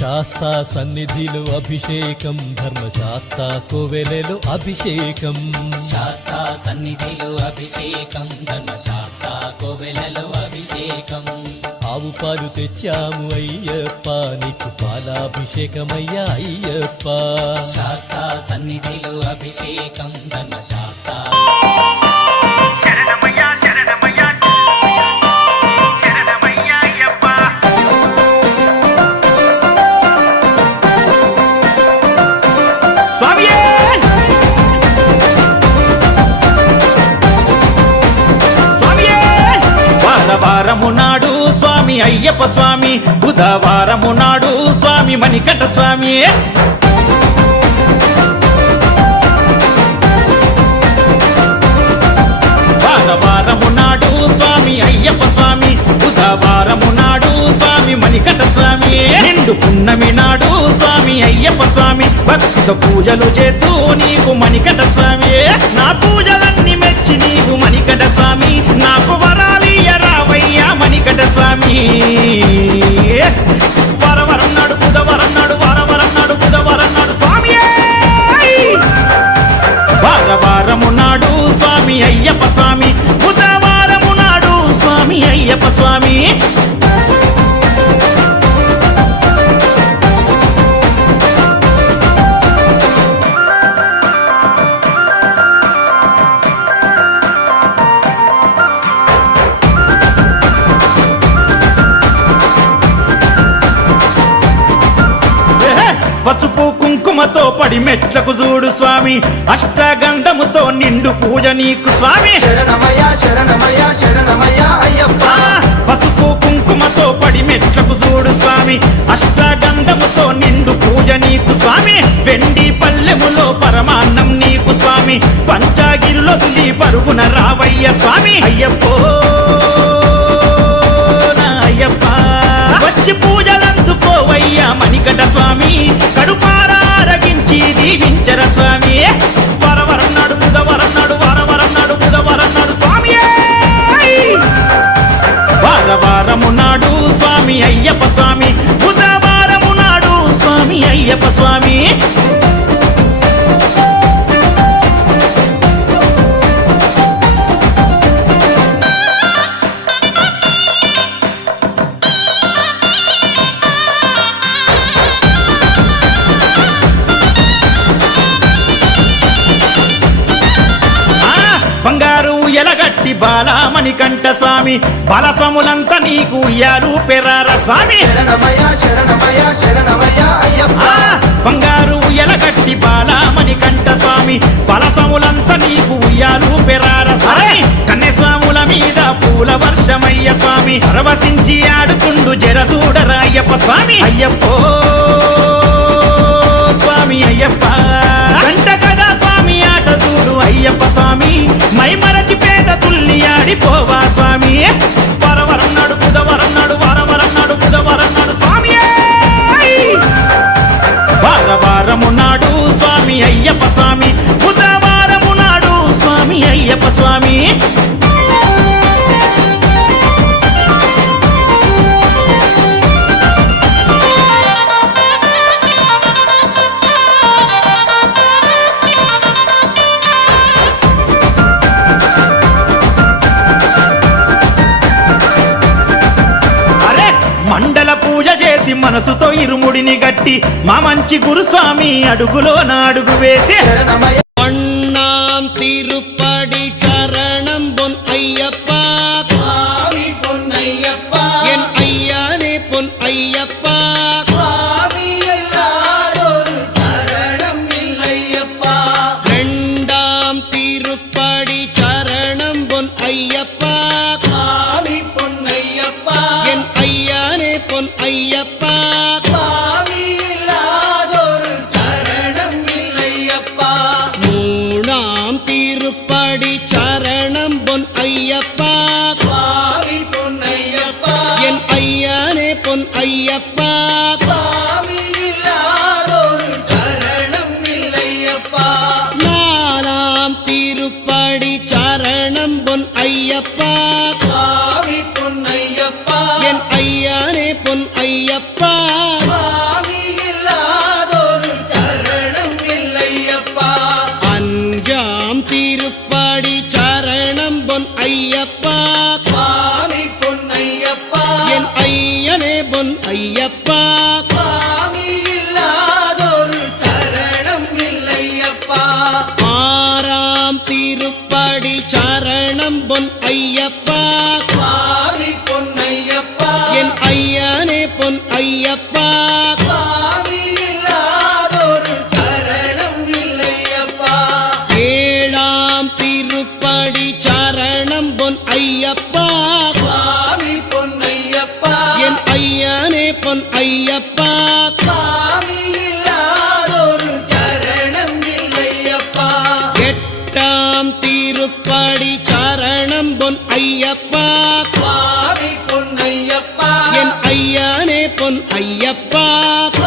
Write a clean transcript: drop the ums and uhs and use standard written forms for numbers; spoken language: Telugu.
శాస్తా సన్నిధిలో అభిషేకం, ధర్మశాస్త్ర కోవెలలో అభిషేకం. శాస్తా సన్నిధిలో అభిషేకం, ధర్మశాస్త్ర కోవెలలో అభిషేకం. ఆవు పాలు తెచ్చాము అయ్యప్ప, నీకు పాలాభిషేకమయ్యా అయ్యప్ప. శాస్తా సన్నిధిలో అభిషేకం, ధర్మశాస్త్ర వారము నాడు స్వామి అయ్యప్ప స్వామి, బుధవారము నాడు స్వామి మణికంఠ స్వామి. వారము నాడు స్వామి అయ్యప్ప స్వామి, బుధవారము నాడు స్వామి మణికంఠ స్వామి. నిండు పున్నమి నాడు స్వామి అయ్యప్ప స్వామి, భక్తితో పూజలు చేస్తూ నీకు మణికంఠ స్వామి. నా పూజలన్నీ మెచ్చి నీకు మణికంఠ స్వామి, నాకు వరాలియ రావయ్యా మణికంఠ స్వామి. వరవరం నాడు బుధవరం నాడు, వరవరం నాడు బుధవరం నాడు స్వామి. వారము నాడు స్వామి అయ్యప్ప స్వామి, బుధవారము నాడు స్వామి అయ్యప్ప స్వామి. పసుపు కుంకుమతో పడి మెట్లకు చూడు స్వామి, అష్టగంధముతో నిండు పూజ నీకు స్వామి. శరణమయ్య శరణమయ్య శరణమయ్య అయ్యప్ప. పసుపు కుంకుమతో పడి మెట్లకు చూడు స్వామి, అష్టగంధముతో నిండు పూజ నీకు స్వామి. వెండి పల్లెములో పరమాన్నం నీకు స్వామి, పంచాగిరిలో తులి పరుగున రావయ్య స్వామి. అయ్యప్పో నా అయ్యప్ప, వచ్చి పూజలందుకోవయ్యా మణికంఠ స్వామి, కడుపారారగించి దీవించర స్వామి. వరవరం నాడు బుధవరం నాడు, వరవరం నాడు బుధవరం నాడు స్వామి. వారము నాడు స్వామి అయ్యప్ప స్వామి, బుధవారము నాడు స్వామి అయ్యప్ప స్వామి. బంగారు ఎలగట్టి బాలామణికంఠ స్వామి, బలస్వములంతా నీకు ఉయ్యాలు పెరార స్వామి. శరణమయ్య శరణమయ్య శరణమయ్య అయ్యప్ప. బంగారు ఎలగట్టి బాలామణికంఠ స్వామి, బలస్వములంతా నీకు ఉయ్యాలు పెరార స్వామి. కన్యస్వాముల మీద పూల వర్షమయ్య స్వామి, పరవశించి ఆడుతుండు జరసూడరా అయ్యప్ప స్వామి. అయ్యప్పో స్వామి అయ్యప్ప, గంట కదా స్వామి ఆట చూడు అయ్యప్ప స్వామి, మై మరచి పేట తుల్లి ఆడిపోవా స్వామి. వరవరం నాడు బుధవరం నాడు, వరవరం నాడు బుధవరం నాడు స్వామి. వారము నాడు స్వామి అయ్యప్ప స్వామి, బుధవారము నాడు స్వామి అయ్యప్ప స్వామి. మండల పూజ చేసి మనసుతో ఇరుముడిని గట్టి, మా మంచి గురుస్వామి అడుగులో నాడుగు వేసి. அண்ணாம் திருப்படி சரணம் பொன் ஐயப்பா, స్వామి పొన్నయ్యప్ప. என் ஐயானே பொன் ஐயப்பா. స్వామి எல்லாரோரு சரணம் இல்லையப்ப. இரண்டாம் திருப்படி சரணம் பொன் ஐயப்பா, స్వామి పొన్నయ్యప్ప. என் ஐயானே பொன் ஐயப்பா. స్వామి எல்லாரோரு சரணம் இல்லையப்ப. மூணாம் திருப்படி ஐயப்பா